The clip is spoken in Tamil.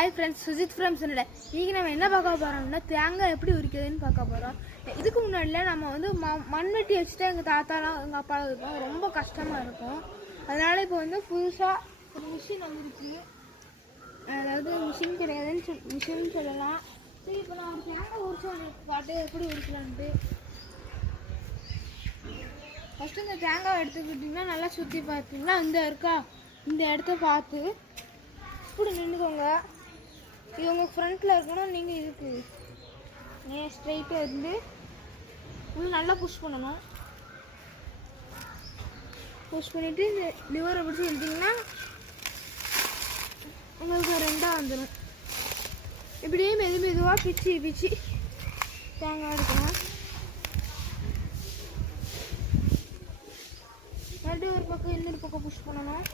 Hi friends, Sujith friends. இன்றைக்கி நம்ம என்ன பார்க்க போகிறோம்னா தேங்காய் எப்படி உரிக்கிறதுன்னு பார்க்க போகிறோம். இதுக்கு முன்னாடியில் நம்ம வந்து மண்வெட்டி வச்சுட்டு எங்கள் தாத்தாலாம் எங்கள் அப்பா இருக்கும் ரொம்ப கஷ்டமாக இருக்கும். அதனால் இப்போ வந்து புதுசாக ஒரு மிஷின் வந்துருக்கு. அதாவது மிஷின் கிடையாதுன்னு மிஷின் சொல்லலாம். சரி, இப்போ நான் ஒரு தேங்காய் உரிச்சு உங்களுக்கு காட்டு எப்படி உரிக்கலான்ட்டு. ஃபஸ்ட்டு இந்த தேங்காய் எடுத்துக்கிட்டிங்கன்னா நல்லா சுற்றி பார்த்தீங்கன்னா இந்த இடத்த பார்த்து இப்படி நின்றுக்கோங்க. இது உங்கள் ஃப்ரண்ட்டில் இருக்கணும். நீங்கள் இதுக்கு ஸ்ட்ரைட்டாக இருந்து நல்லா புஷ் பண்ணணும். புஷ் பண்ணிவிட்டு இந்த லிவரை பிடிச்சி எடுத்திங்கன்னா உங்களுக்கு ரெண்டாக வந்துடும். இப்படியே மெதுவாக பிச்சு தேங்காய் எடுக்கணும். மறுபடியும் ஒரு பக்கம் இன்னொரு பக்கம் புஷ் பண்ணணும்.